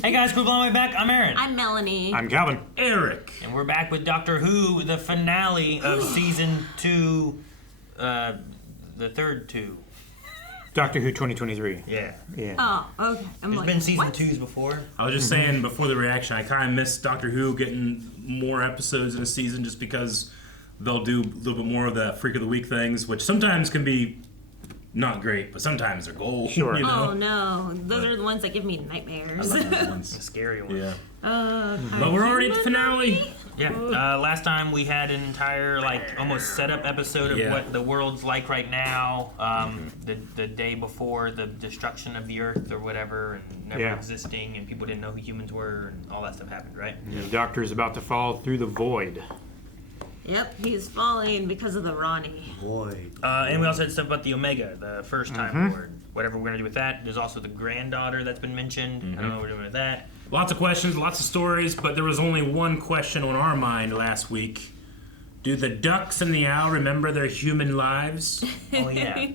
Hey guys, we're blowing back. I'm Aaron. I'm Melanie. I'm Calvin. Eric. And we're back with Doctor Who, the finale of season 2, the third 2. Doctor Who 2023. Yeah. Oh, okay. There's been season 2s before. I was just saying before the reaction, I kind of miss Doctor Who getting more episodes in a season just because they'll do a little bit more of the Freak of the Week things, which sometimes can be not great, but sometimes they're gold. Sure. You know? Oh no, those are the ones that give me nightmares. I like those ones. The scary one. Yeah. But we're already at the finale. Yeah. Last time we had an entire, almost setup episode of what the world's like right now. The day before the destruction of the Earth or whatever, and never existing, and people didn't know who humans were, and all that stuff happened, right? The Doctor's about to fall through the void. Yep, he's falling because of the Rani. And we also had stuff about the Omega, the first Time Lord. Whatever we're going to do with that. There's also the granddaughter that's been mentioned. I don't know what we're doing with that. Lots of questions, lots of stories, but there was only one question on our mind last week. Do the ducks and the owl remember their human lives? Oh, yeah.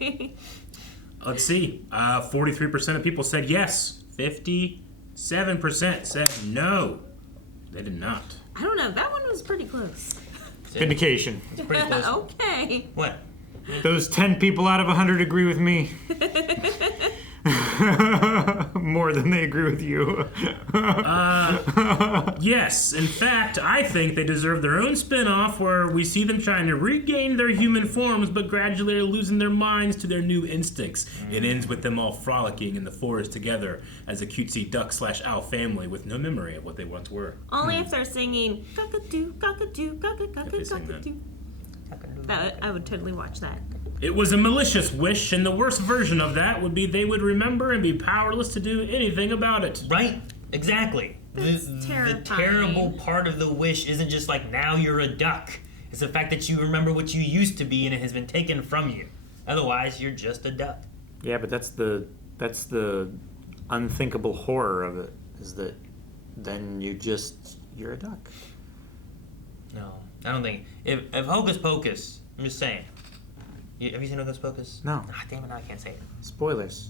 Let's see. 43% of people said yes. 57% said no. They did not. I don't know, that one was pretty close. Vindication. It's pretty close. Okay. What? Those 10 people out of 100 agree with me. More than they agree with you. Yes, in fact, I think they deserve their own spin-off where we see them trying to regain their human forms but gradually are losing their minds to their new instincts. It ends with them all frolicking in the forest together as a cutesy duck/owl family with no memory of what they once were. Only if they're singing cockatoo, cockatoo, If they sing that. cockatoo. That I would totally watch that. It was a malicious wish, and the worst version of that would be they would remember and be powerless to do anything about it. Right? Exactly. That's The terrifying. terrible part of the wish isn't just like, now you're a duck. It's the fact that you remember what you used to be and it has been taken from you. Otherwise, you're just a duck. Yeah, but that's the unthinkable horror of it, is that then you're a duck. No, I don't think. If Hocus Pocus, I'm just saying. Have you seen Hocus Pocus? No. Ah, damn it, I can't say it. Spoilers.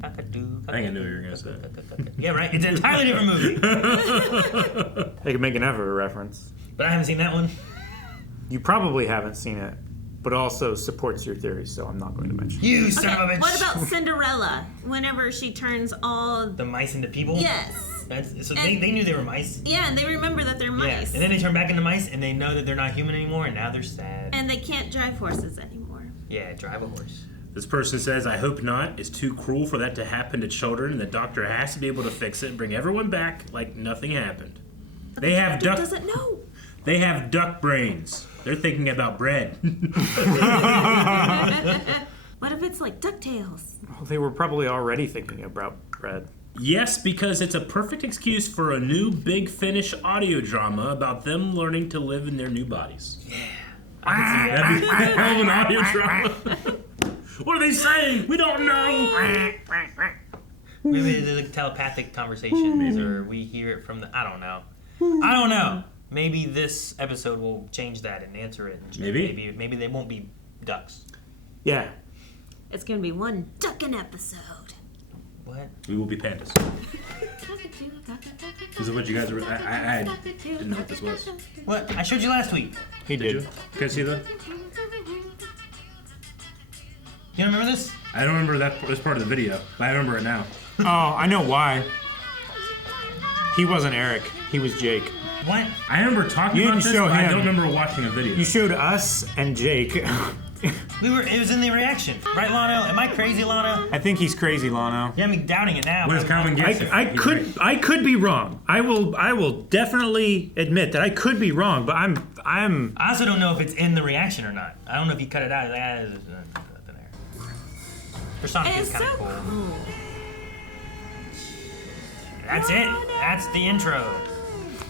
Cockatoo, I think I knew what you were going to say. Yeah, right? It's an entirely different movie. They could make an ever reference. But I haven't seen that one. You probably haven't seen it, but also supports your theory, so I'm not going to mention it. You son of a bitch. What about Cinderella? Whenever she turns all... The mice into people? Yes. They knew they were mice. Yeah, and they remember that they're Yeah, mice. and then they turn back into mice, and they know that they're not human anymore, and now they're sad. And they can't drive horses anymore. Yeah, drive a horse. This person says, I hope not. It's too cruel for that to happen to children, and the doctor has to be able to fix it and bring everyone back like nothing happened. But They the have doctor duck. doesn't know. They have duck brains. They're thinking about bread. What if it's like DuckTales? Well, they were probably already thinking about bread. Yes, because it's a perfect excuse for a new Big Finish audio drama about them learning to live in their new bodies. Yeah. I That'd be a hell of an audio drama. What are they saying? We don't know. Maybe there's like telepathic conversations, or we hear it from the... I don't know. Maybe this episode will change that and answer it. And Maybe they won't be ducks. Yeah. It's gonna be one ducking episode. What? We will be pandas. This is what you guys were... I didn't know what this was. What? I showed you last week. He did. You guys see that? You don't remember this? I don't remember that as part of the video, but I remember it now. Oh, I know why. He wasn't Eric. He was Jake. What? I remember talking You about didn't this, show but I him. don't remember watching a video. You showed us and Jake. It was in the reaction. Right, Lano? Am I crazy, Lano? I think he's crazy, Lano. Yeah, I'm doubting it now. What is Calvin guessing? I could be wrong. I will definitely admit that I could be wrong, but I'm I also don't know if it's in the reaction or not. I don't know if you cut it out. Like, there's nothing there. For Sonic, It's it's kind so of cool. cool. That's it. That's the intro.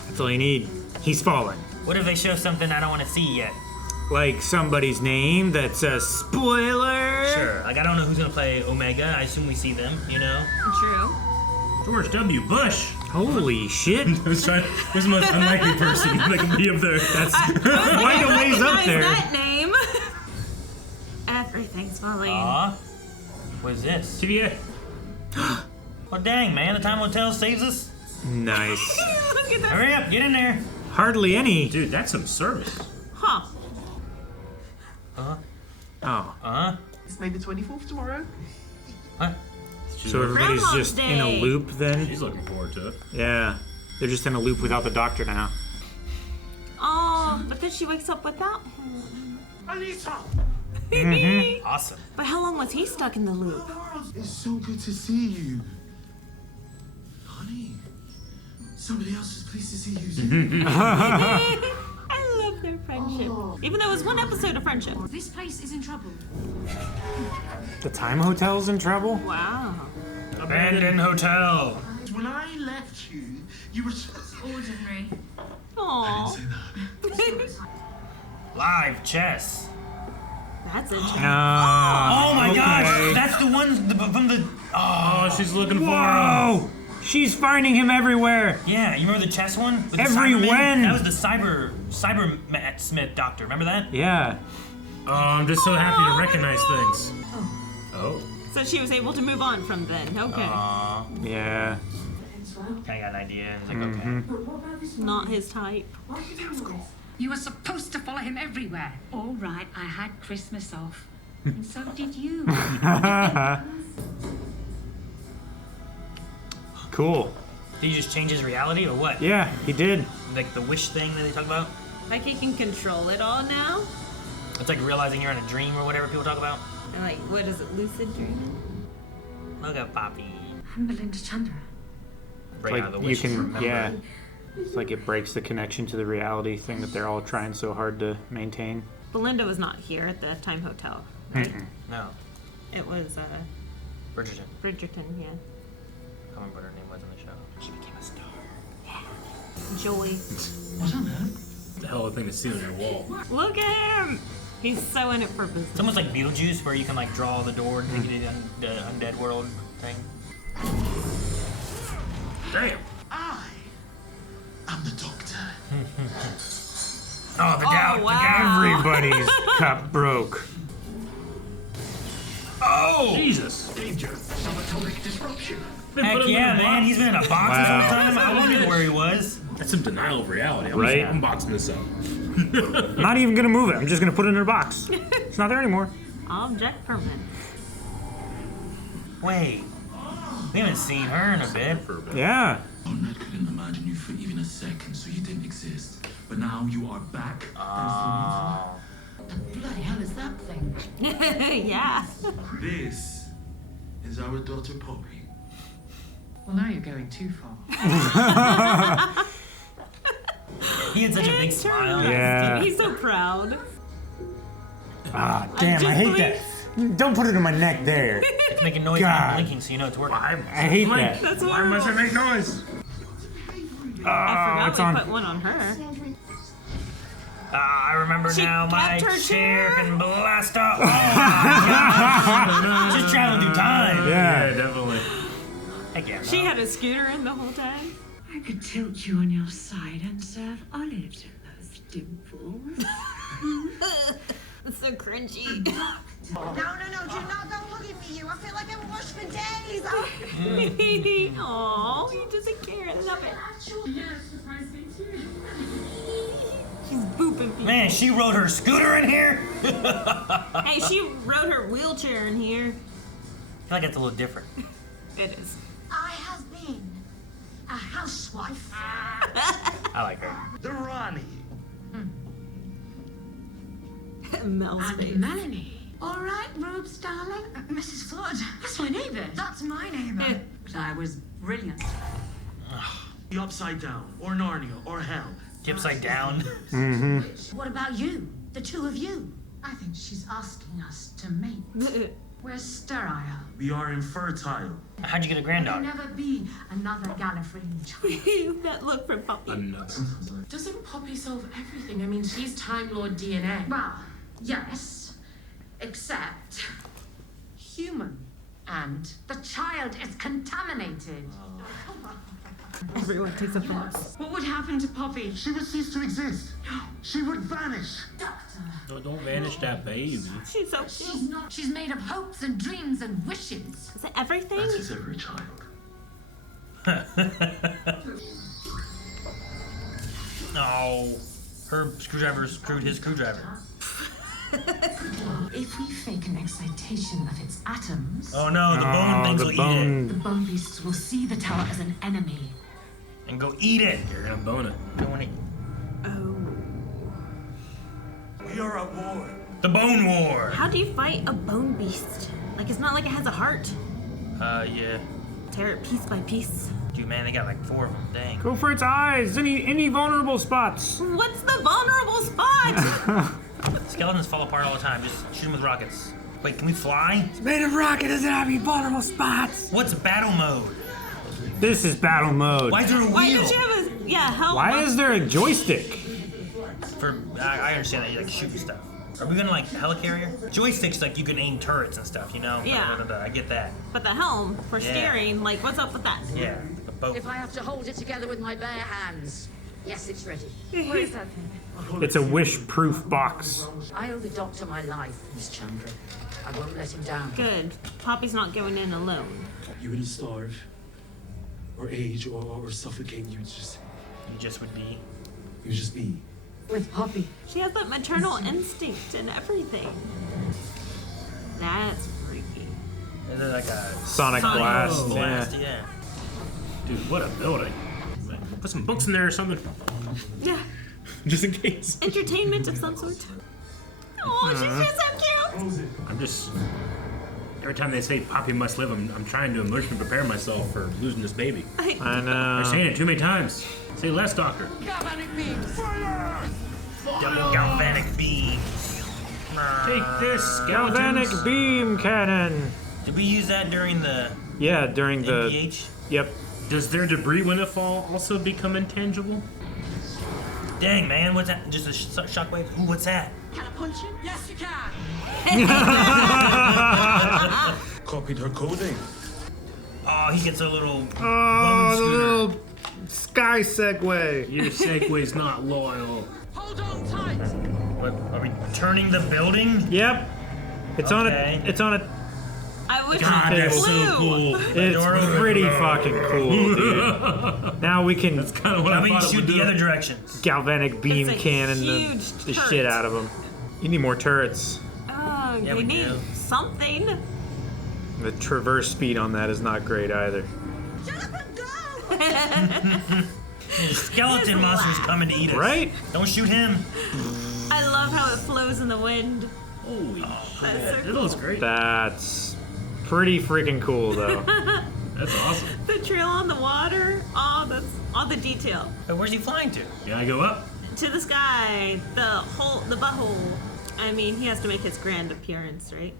that's all you need. He's falling. What if they show something I don't want to see yet? Like somebody's name that's a spoiler. Sure. Like, I don't know who's going to play Omega. I assume we see them, you know? True. George W. Bush. Holy shit. Who's the most unlikely person that can be up there? That's Quite a ways up there. That name. Everything's falling. Aw. What is this? TVA. What Oh, dang, man. The time hotel saves us. Nice. Look at that. Hurry up. Get in there. Hardly any. Dude, that's some service. Huh. Oh. It's May the 24th tomorrow. Huh? So everybody's Grandma's just in a Day. loop then? She's looking forward to it. Yeah. They're just in a loop without the doctor now. Oh, but then she wakes up without him. Anita! Awesome. But how long was he stuck in the loop? It's so good to see you. Honey, somebody else is pleased to see you. I love their friendship. Even though it was one episode of friendship. This place is in trouble. The time hotel's in trouble? Wow. Abandoned hotel. When I left you, you were just... Ordinary. Aww. Live chess. That's interesting. Oh my okay. gosh. That's the one from the... Oh, she's looking for him. Whoa! She's finding him everywhere. Yeah, you remember the chess one? With the Every Cyberman? when? That was the Cybersmith doctor. Remember that? Yeah. Oh, I'm just so happy to recognize things. Oh. So she was able to move on from then. Okay. Yeah. I got an idea. It's like, okay. Not his type. You were supposed to follow him everywhere. All right, I had Christmas off. And so did you. Cool. Did he just change his reality or what? Yeah, he did. Like the wish thing that they talk about? Like he can control it all now? It's like realizing you're in a dream or whatever people talk about. And like, what is it, lucid dreaming? Look at Poppy. I'm Belinda Chandra. Break Like out of the you wishes, can, remember. yeah. It's like it breaks the connection to the reality thing that they're all trying so hard to maintain. Belinda was not here at the Time Hotel. Right? No. It was Bridgerton. Bridgerton, yeah. I don't remember what her name was in the show. She became a star. Joy. What's on that? The hell of a thing to see on your wall. Look at him! He's so in it for It's business. almost like Beetlejuice where you can like draw the door and take it in the undead world thing. Damn. I'm the doctor. Oh, the doubt. wow. Everybody's cup broke. Oh! Jesus. Danger. Subatomic disruption. Heck yeah, man. He's been in a box this whole Wow. time. I wondered where he was. That's some denial of reality. I'm Right? just unboxing this up. I'm not even gonna move it. I'm just gonna put it in her box. It's not there anymore. Object permanent. Wait. We haven't seen her in a bit. Yeah. U.N.I.T couldn't imagine you for even a second, so you didn't exist. But now you are back. Oh. The bloody hell is that thing? Yeah. This is our daughter Poppy. Well, now you're going too far. He had such a big smile. Yeah. He's so proud. Ah, damn, I hate that. Don't put it in my neck there. It's making noise when God. I'm blinking so you know it's working. I hate that. That's Why must I horrible. make noise? I it's forgot we on. put one on her. I remember She now my kept her chair chair. can blast off. Oh my God. Just traveling through time. Yeah. Definitely. Heck yeah. She had a scooter in the whole time. I could tilt you on your side and serve olives in those dimples. It's so cringy. No, do not. Don't look at me. I feel like I'm washed for days. Aw, he doesn't care. I love it. She's booping people. Man, she rode her scooter in here? Hey, she rode her wheelchair in here. I feel like it's a little different. It is. I have been a housewife. I like her. The Rani. Mel's face. Melanie. All right, Rubes, darling. Mrs. Flood. That's my neighbour. That's my neighbour. But I was brilliant. The Upside Down, or Narnia, or Hell. The upside down. What about you? The two of you? I think she's asking us to mate. We're sterile. We are infertile. How'd you get a There'll granddaughter? never be another Gallifreyan child. That look from Puppy. Another. Doesn't Poppy solve everything? I mean, she's Time Lord DNA. Well, yes, except human. And The child is contaminated. Everyone takes a photo. what would happen to Poppy? She would cease to exist. She would vanish. Don't vanish that baby. She's so She's cute. not. She's made of hopes and dreams and wishes. Is it everything? That is every child. Oh, her screwdriver screwed his screwdriver. If we fake an excitation of its atoms, Oh no, the bone things will eat it. the bone beasts will see the tower as an enemy. And go eat it. You're gonna bone it. Don't wanna... Oh. We are at war. The Bone War. How do you fight a bone beast? Like, it's not like it has a heart. Yeah. Tear it piece by piece. Dude, man, they got like 4 of them. Dang. Go for its eyes. Any vulnerable spots. What's the vulnerable spot? Skeletons fall apart all the time. Just shoot them with rockets. Wait, can we fly? It's made of rocket. Doesn't have any vulnerable spots. What's battle mode? This is battle mode. Why is there a wheel? Why don't you have a hell? Why is there a joystick? I understand that you like shooting stuff. Are we gonna like helicarrier? Joysticks like you can aim turrets and stuff, you know? Yeah. I get that. But the helm for Yeah. steering, like, what's up with that? Yeah. The boat. If I have to hold it together with my bare hands. Yes, it's ready. Where is that thing? It's a wish-proof box. I owe the doctor my life, Miss Chandra. I won't let him down. Good. Poppy's not going in alone. You wouldn't starve, or age, or suffocate. You just would be. You just be. With Poppy. She has that maternal instinct and everything. That's freaky. And then like a Sonic blast. blast, Yeah. yeah. Dude, what a building. Put some books in there or something. Yeah. Just in case. Entertainment of some sort. Oh, she's just so cute. I'm just... Every time they say Poppy must live, I'm trying to emotionally prepare myself for losing this baby. I They're know. saying it too many times. Say less, Doctor. Double galvanic beam. Take this, Galvanic skeletons. beam cannon. Did we use that during the Yeah, during the. NPH? Yep. Does their debris when it fall also become intangible? Dang, man, what's that? Just a shockwave? Ooh, what's that? Can I punch him? Yes, you can. Copied her coding. Oh, he gets a little Oh, bone the scooter. little sky segway. Your Segway's not loyal. Hold on tight. What, are we turning the building? Yep. It's on Okay. a. It's on a. I wish God, it that's flew. so cool. It's door open. pretty fucking cool, dude. Now we can That's kind of what How I about you thought it shoot would the do. other directions? galvanic beam That's a cannon huge the turret. shit out of them. You need more turrets. Oh, Yeah, we we need do. something. The traverse speed on that is not great either. Shut up and go! Skeleton Just monsters laugh. coming to eat us. Right? Don't shoot him. I love how it flows in the wind. Holy That's shit. so It looks great. That's pretty freaking cool, though. That's awesome. The trail on the water. Oh, that's all the detail. Wait, where's he flying to? Yeah, I go up. To the sky, the butthole. I mean, he has to make his grand appearance, right?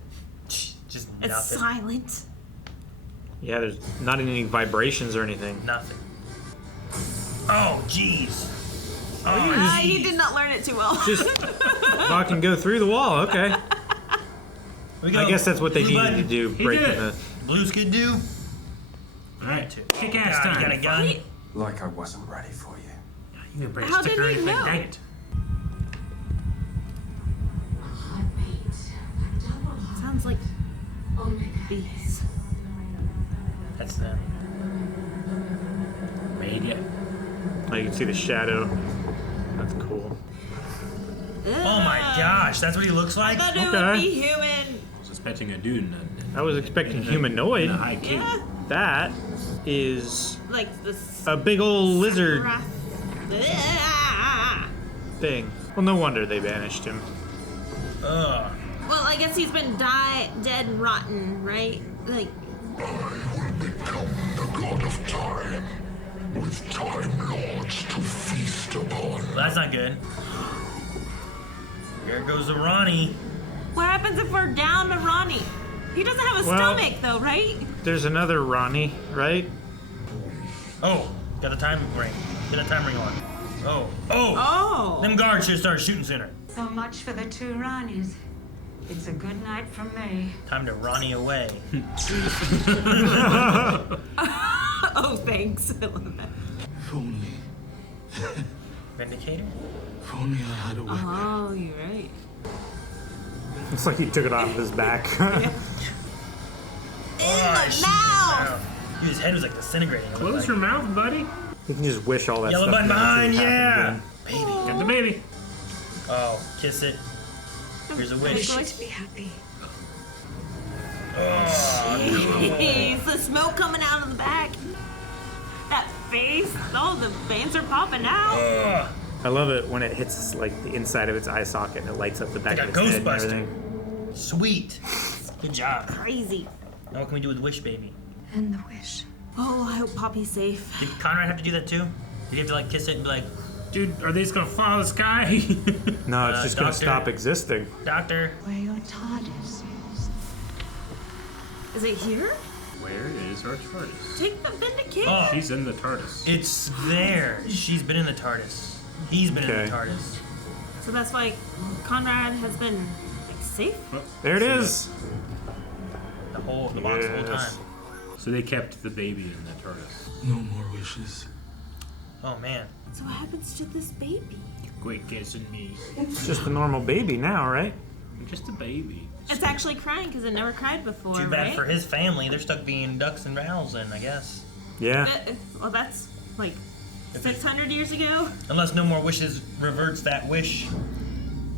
Just It's nothing. silent. Yeah, there's not any vibrations or anything. Nothing. Oh, jeez. Oh, He did not learn it too well. Just fucking go through the wall. Okay. we go. I guess that's what they Blue needed button. to do. He Break did. the. Blues could do. All right. Kick God, ass you got a time. gun? Like I wasn't ready for you. You can bring a How sticker did or he anything. know? Dang it. Sounds like bees. That's them. Made ya. Oh, you can see the shadow. That's cool. Oh my gosh, that's what he looks I like? thought it Okay. would be human. Suspecting a dude in a, I was expecting in a humanoid. high cape. Yeah. That is Like this. a big old lizard Ah. thing. Well, no wonder they banished him. Ugh. Well, I guess he's been dead and rotten, right? Like, Become the god of time, with time lords to feast upon. Well, that's not good. Here goes the Rani. what happens if we're down to Rani? He doesn't have a Well- stomach, though, right? There's another Rani, right? Oh, got the time ring. Get a time ring on. Oh, oh! Oh. Them guards should start shooting sooner. So much for the 2 Ranis. It's a good night from me. Time to Rani away. Oh, thanks. I love that. If only. Vindicator? If only I had a weapon. Oh, you're right. It's like he took it off of his back. Oh, In the mouth! You Dude, his head was like disintegrating. Close your mouth, buddy. You can just wish all that Yellow stuff button never to behind, happen yeah. again. Baby. Get the baby. Oh, kiss it. Here's a wish. I'm going to be happy. Oh, Jeez, the smoke coming out of the back. That face. Oh, the veins are popping out. I love it when it hits like the inside of its eye socket and it lights up the back Like of a its head and Ghostbuster. everything. Sweet. Good job. Crazy. Now what can we do with Wish Baby? And the wish. Oh, I hope Poppy's safe. Did Conrad have to do that too? Did he have to like kiss it and be like, Dude, are they just gonna follow this guy? No, it's just gonna doctor. stop existing. Doctor? Where your TARDIS is. Is it here? Where is our TARDIS? Take the Vindicate. Oh, She's in the TARDIS. it's there. She's been in the TARDIS. He's been in Okay. the TARDIS. So that's why Conrad has been like safe. Oh, There it see is. The box the whole time. Yes. that. So they kept the baby in the TARDIS. No more wishes. Oh man. So what happens to this baby? Quit kissing me. It's just a normal baby now, right? I'm just a baby. It's actually crying because it never cried before, Too bad right? for his family. They're stuck being ducks and owls then, I guess. Yeah. Well, that's like 600 years ago. Unless no more wishes reverts that wish.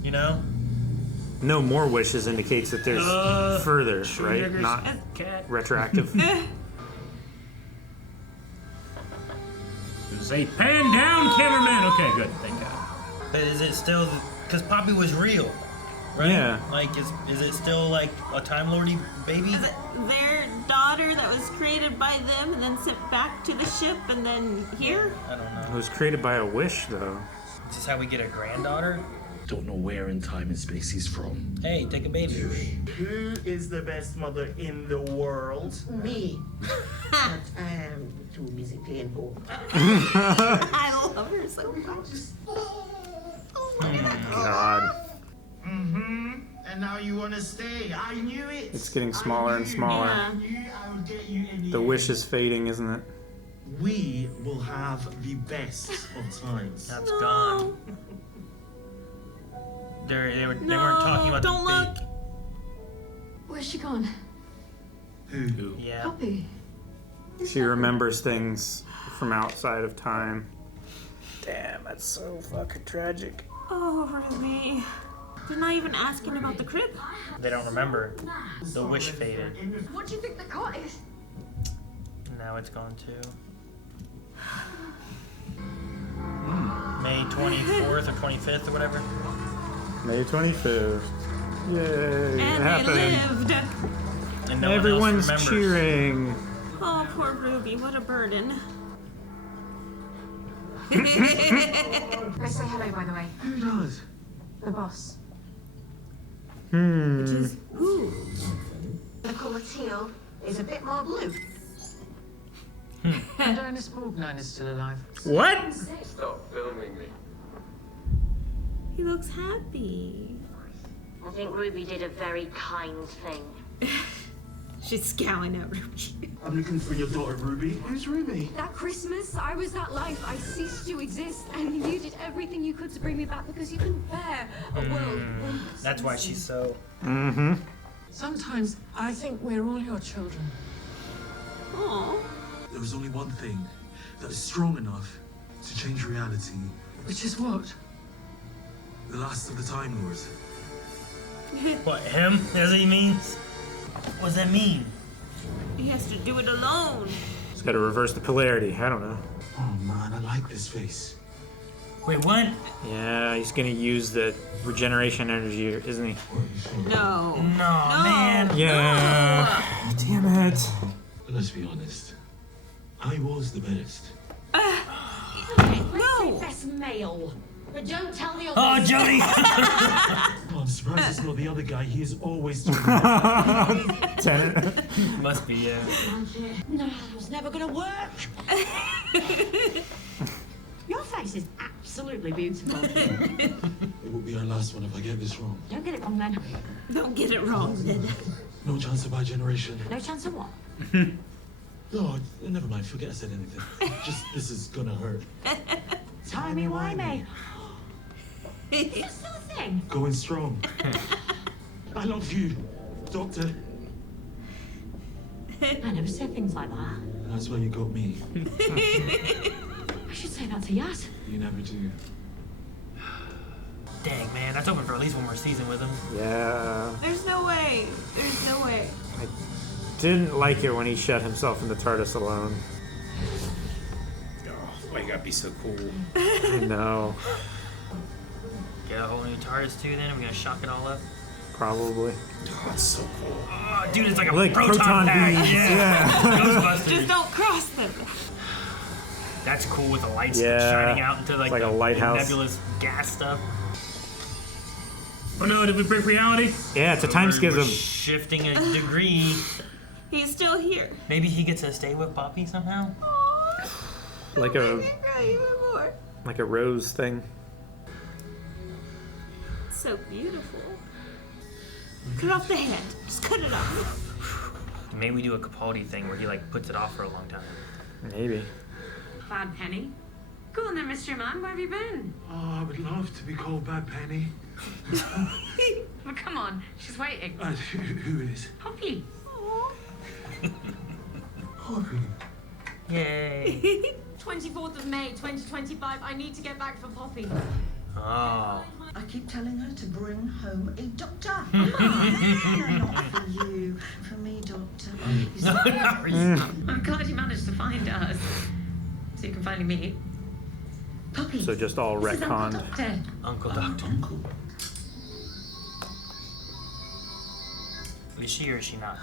You know? No more wishes indicates that there's further, right? Triggers. Not Cat. retroactive. Say pan down, cameraman. Okay, good. Thank God. But is it still... Because Poppy was real, right? Yeah. Like, is it still like a Time Lordy baby? Is it their daughter that was created by them and then sent back to the ship and then here? I don't It know. was created by a wish, though. Is this how we get a granddaughter? Don't know where in time and space he's from. Hey, take a baby. Who is the best mother in the world? Me. But I am too busy playing ball. I love her so much. God. Mm-hmm. And now you want to stay. I knew it. It's getting smaller and smaller. Yeah. I knew I would get you in The wish is fading, isn't it? We will have the best of times. That's gone. They weren't talking about don't the look. Where's she gone? Who? Yeah. Poppy. She remembers things from outside of time. Damn, that's so fucking tragic. Oh, Ruby. They're not even asking about the crib. They don't remember. The wish faded. What do you think the cot is? Now it's gone too. May 24th or 25th or whatever. May 25th. Yay, it And they happened. lived. And no one Everyone's else remembers. cheering. Oh, poor Ruby. What a burden. Go say hello, by the way. Who does? The boss. Who? The colour teal is a bit more blue. Ernest Borgnine is still alive. What? Stop filming me. He looks happy. I think Ruby did a very kind thing. She's scowling at Ruby. I'm looking for your daughter, Ruby. Who's Ruby? That Christmas, I was that life. I ceased to exist, and you did everything you could to bring me back because you couldn't bear a world. That's why she's so. Mm-hmm. Sometimes I think we're all your children. Aw. There is only one thing that is strong enough to change reality. Which is what? The last of the Time Lords. What, him? As he means? What does that mean? He has to do it alone. Just gotta reverse the polarity. I don't know. Oh man, I like this face. Wait, what? Yeah, he's gonna use the regeneration energy, isn't he? No. No, man. Yeah. Damn it. Let's be honest. I was the best. No. Best male. But don't tell the Oh, others. Jodie! Oh, I'm surprised it's not the other guy. He is always talking about Tennant. Must be, yeah. No, it was never gonna work. Your face is absolutely beautiful. It will be our last one if I get this wrong. Don't get it wrong then. Don't get it wrong, then. No chance of Bigeneration. No chance of what? No, never mind. Forget I said anything. Just, this is gonna hurt. Timey-wimey. Is that still a thing? Going strong. I love you, Doctor. I never said things like that. That's why you got me. I should say that to Yaz. You never do. Dang, man, I was hoping for at least one more season with him. Yeah. There's no way. There's no way. I didn't like it when he shut himself in the TARDIS alone. Oh, why you gotta be so cool? I know. Get a whole new TARDIS too then? We're gonna shock it all up? Probably. Oh, it's so cool. Oh, dude, it's like a Like proton pack. beams, Yeah. Ghostbusters. Just don't cross them. That's cool with the lights Yeah. shining out into like It's like the a lighthouse. nebulous gas stuff. Oh no, did we break reality? Yeah, it's a time We're schism. shifting a degree. He's still here. Maybe he gets to stay with Poppy somehow? Like Make me cry even more. a rose thing. So beautiful. Cut off the hand. Just cut it off. Maybe we do a Capaldi thing where he like puts it off for a long time. Maybe. Bad Penny. Go on then, Mr. Man. Where have you been? Oh, I would love to be called Bad Penny. Well, come on. She's waiting. Who is? Poppy. Poppy. Yay. 24th of May, 2025. I need to get back for Poppy. Oh. I keep telling her to bring home a doctor. No, not for you. For me, doctor. I'm glad you managed to find us. So you can finally meet. Poppy. So just all This is Uncle retconned. Doctor. Uncle Doctor. Uncle. Is she or is she not?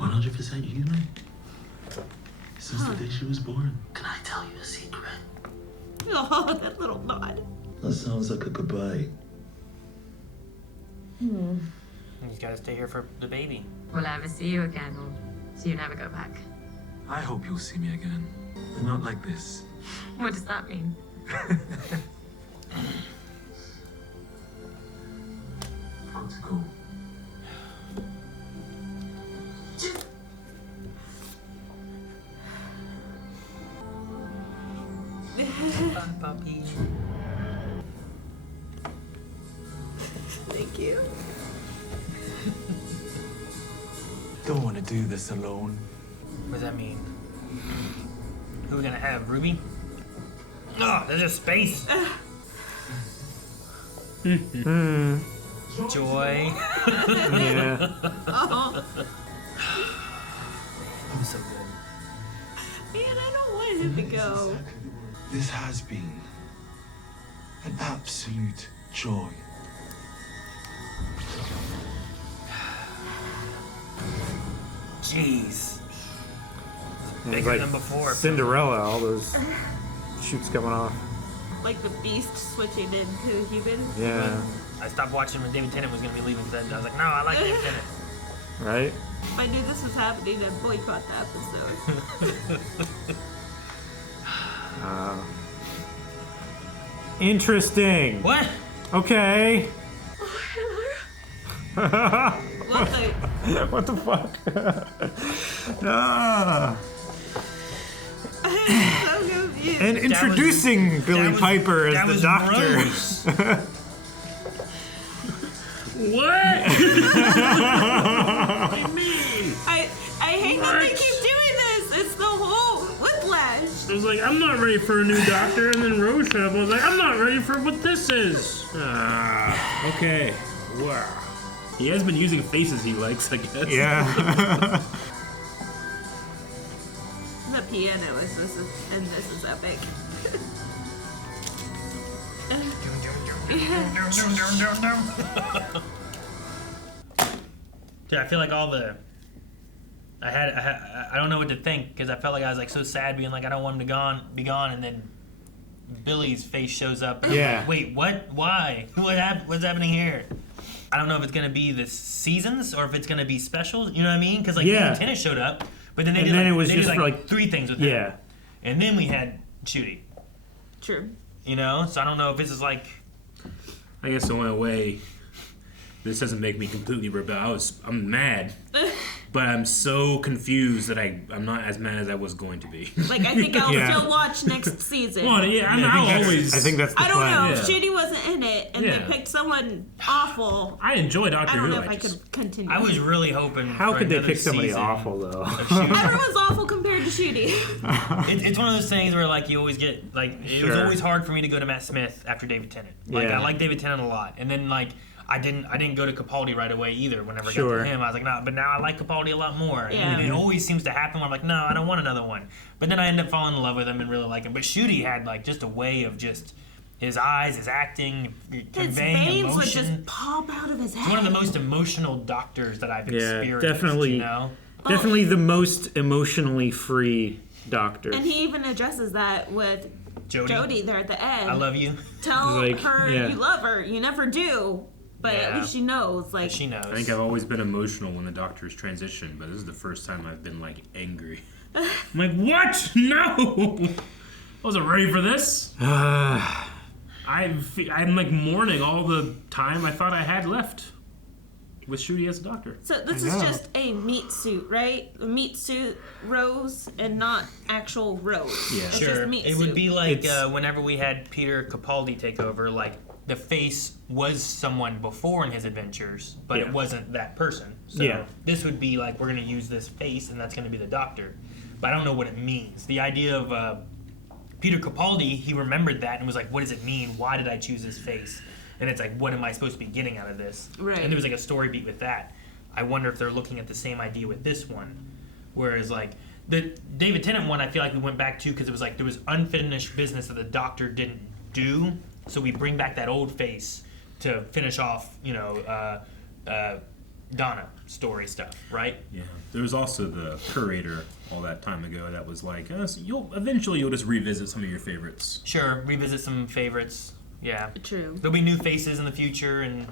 100% human. Since the day she was born. Can I tell you a secret? Oh, that little nod. That sounds like a goodbye. You gotta stay here for the baby. Will I ever see you again, or so you never go back? I hope you'll see me again. But not like this. What does that mean? Got to go. Bye, puppy. Thank you. Don't want to do this alone. What does that mean? Who are we gonna have? Ruby? Oh, there's just space. Joy. Yeah. Oh, He was so good. man, I don't want him to go. This has been an absolute joy. Jeez. And Bigger it's than before. Cinderella, all those shoots coming off. Like the beast switching into human. Yeah. I stopped watching when David Tennant was gonna be leaving because I was like, no, I like David Tennant. Right? If I knew this was happening, I'd boycott the episode. Interesting. What? Okay. What the? What the fuck? Ah. I'm so confused. And introducing Billy Piper as the doctor. gross. What? I hate that they keep doing this. It's the whole Whiplash. I was like, I'm not ready for a new doctor, and then Rose showed up. I was like, I'm not ready for what this is. Okay. Wow. He has been using faces he likes, I guess. Yeah. The piano is this, and this is epic. Dude, I feel like all the I don't know what to think because I felt like I was like so sad being like I don't want him to be gone, and then Billy's face shows up. And Yeah. I'm like, wait, what? Why? What's happening here? I don't know if it's gonna be the seasons or if it's gonna be specials. You know what I mean? Because like Yeah. Tennis showed up, but then they And did then like, it was they just did for, like like- 3 things with him. Yeah. And then we had Ncuti. True. You know, so I don't know if this is like. I guess the only way this doesn't make me completely rebel. I'm mad. But I'm so confused that I'm not as mad as I was going to be. Like, I think I'll still watch next season. Well, yeah, I'll always... I think that's the I don't plan. know. Yeah. If Judy wasn't in it and they picked someone awful, I enjoy Doctor Who. I don't know if I could continue. I was really hoping. How for could they another pick somebody season awful, though? of Ncuti. Everyone's awful compared to Judy. It's one of those things where like you always get like it was always hard for me to go to Matt Smith after David Tennant. Like I like David Tennant a lot, and then like I didn't go to Capaldi right away either. Whenever I got to him, I was like, nah. But now I like Capaldi a lot more. Yeah. And it always seems to happen where I'm like, no, I don't want another one. But then I end up falling in love with him and really like him. But Ncuti had like just a way of just his eyes, his acting, conveying his veins emotion. would just pop out of his head. He's one of the most emotional doctors that I've experienced. Definitely. You know? Definitely the most emotionally free doctor. And he even addresses that with Jodie there at the end. I love you. Tell Like, her you love her. You never do. But at least she knows. Like she knows. I think I've always been emotional when the Doctor's transitioned, but this is the first time I've been like angry. I'm like, what? No! I wasn't ready for this. I'm like mourning all the time I thought I had left with Ncuti as a doctor. So this is just a meat suit, right? A meat suit Rose and not actual Rose. Yeah, it's sure. Just meat It suit. would be like whenever we had Peter Capaldi take over, like the face was someone before in his adventures, but it wasn't that person. So this would be like, we're going to use this face, and that's going to be the doctor. But I don't know what it means. The idea of Peter Capaldi, he remembered that and was like, what does it mean? Why did I choose this face? And it's like, what am I supposed to be getting out of this? Right. And there was like a story beat with that. I wonder if they're looking at the same idea with this one. Whereas like the David Tennant one, I feel like we went back to because it was like there was unfinished business that the doctor didn't do. So we bring back that old face to finish off, Donna story stuff, right? Yeah. There was also the curator all that time ago that was like, so you'll just revisit some of your favorites. Sure, revisit some favorites. Yeah. True. There'll be new faces in the future and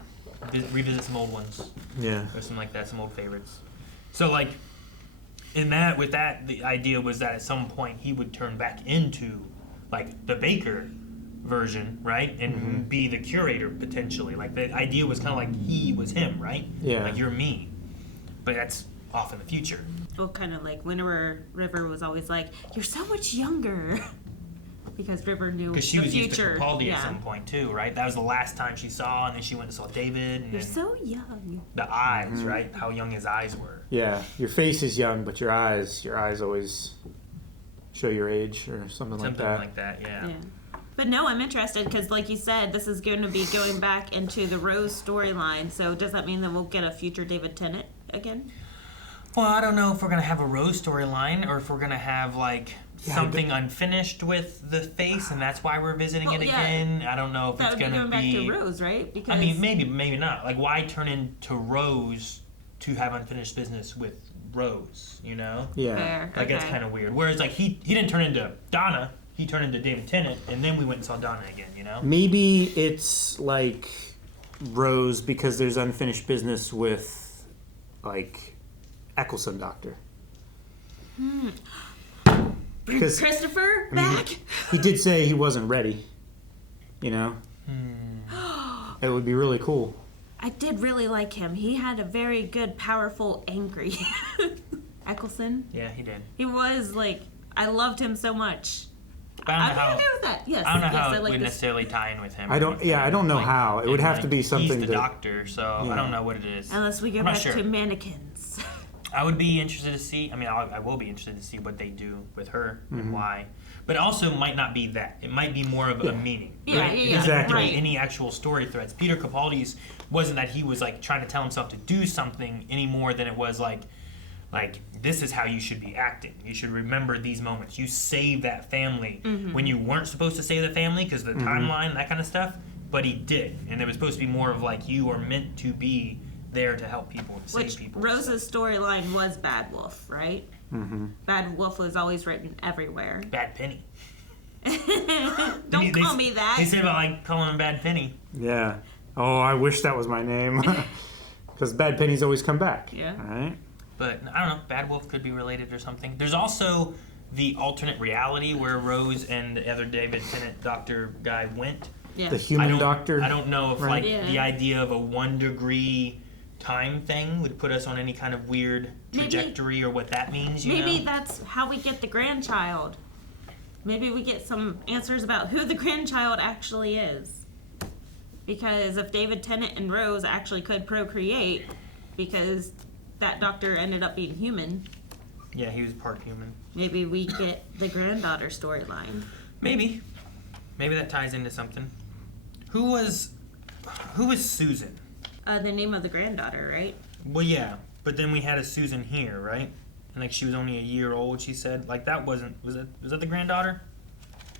revisit some old ones. Yeah. Or something like that, some old favorites. So like with that, the idea was that at some point he would turn back into like the Baker version, right? And be the curator potentially. Like the idea was kind of like he was him, right? Yeah. Like you're me. But that's off in the future. Well, kind of like whenever River was always like, you're so much younger. Because River knew the future. Because she was used to Capaldi at some point too, right? That was the last time she saw, and then she went and saw David. And you're so young. The eyes, right? How young his eyes were. Yeah, your face is young, but your eyes always show your age or something like that. Something like that, yeah. But no, I'm interested because, like you said, this is going to be going back into the Rose storyline. So does that mean that we'll get a future David Tennant again? Well, I don't know if we're going to have a Rose storyline or if we're going to have, like, something unfinished with the face, and that's why we're visiting it again. I don't know if that it's going to be... back to Rose, right? Because I mean, maybe not. Like, why turn into Rose to have unfinished business with Rose, you know? Yeah. Fair. Like, that's kind of weird. Whereas, like, he didn't turn into Donna. He turned into David Tennant, and then we went and saw Donna again, you know? Maybe it's like Rose because there's unfinished business with, like, Eccleston Doctor. Bring Christopher back? He did say he wasn't ready, you know? It would be really cool. I did really like him. He had a very good, powerful, angry Eccleston. Yeah, he did. He was, like, I loved him so much. I don't know I'm how, okay with that. Yes. I don't know yes, how I it like would this. necessarily tie in with him. I don't know how. It would have to be something He's the doctor, so I don't know what it is. Unless we go I'm not back sure. to mannequins. I would be interested to see. I mean, I will be interested to see what they do with her and why. But it also might not be that. It might be more of a meaning. Yeah, right? yeah, exactly. Right. Any actual story threads. Peter Capaldi's wasn't that he was like trying to tell himself to do something any more than it was like this is how you should be acting. You should remember these moments. You save that family when you weren't supposed to save the family because of the timeline, that kind of stuff. But he did, and it was supposed to be more of like you are meant to be there to help people, to save people. Rose's storyline was Bad Wolf, right? Mm-hmm. Bad Wolf was always written everywhere. Bad Penny. Don't call me that. They said about like calling him Bad Penny. Yeah. Oh, I wish that was my name. Because Bad Pennies always come back. Yeah. All right. But I don't know, Bad Wolf could be related or something. There's also the alternate reality where Rose and the other David Tennant doctor guy went. Yeah. The human doctor. I don't know if right? the idea of a 1 degree time thing would put us on any kind of weird trajectory or what that means. Maybe that's how we get the grandchild. Maybe we get some answers about who the grandchild actually is. Because if David Tennant and Rose actually could procreate, because that doctor ended up being human. Yeah, he was part human. Maybe we get the granddaughter storyline. Maybe that ties into something. Who was Susan? The name of the granddaughter, right? Well, yeah, but then we had a Susan here, right? And like she was only a year old. She said like that was that the granddaughter?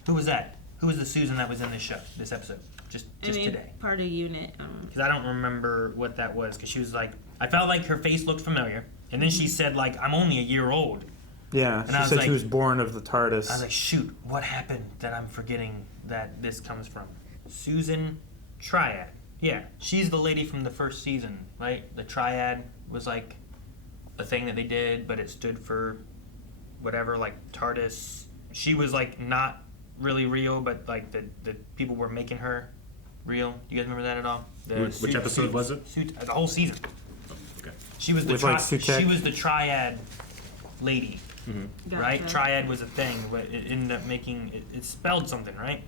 Who was that? Who was the Susan that was in this episode? Just today. Part of U.N.I.T. Because I don't remember what that was. Because she was like, I felt like her face looked familiar, and then she said like, I'm only a year old. Yeah, and she said she was born of the TARDIS. I was like, shoot, what happened that I'm forgetting that this comes from? Susan Triad. Yeah, she's the lady from the first season, right? The Triad was like a thing that they did, but it stood for whatever, like TARDIS. She was like not really real, but like the people were making her real. Do you guys remember that at all? Which episode was it? The whole season. Okay. She was the she was the Triad lady, Gotcha. right? Triad was a thing, but it ended up making it spelled something, right?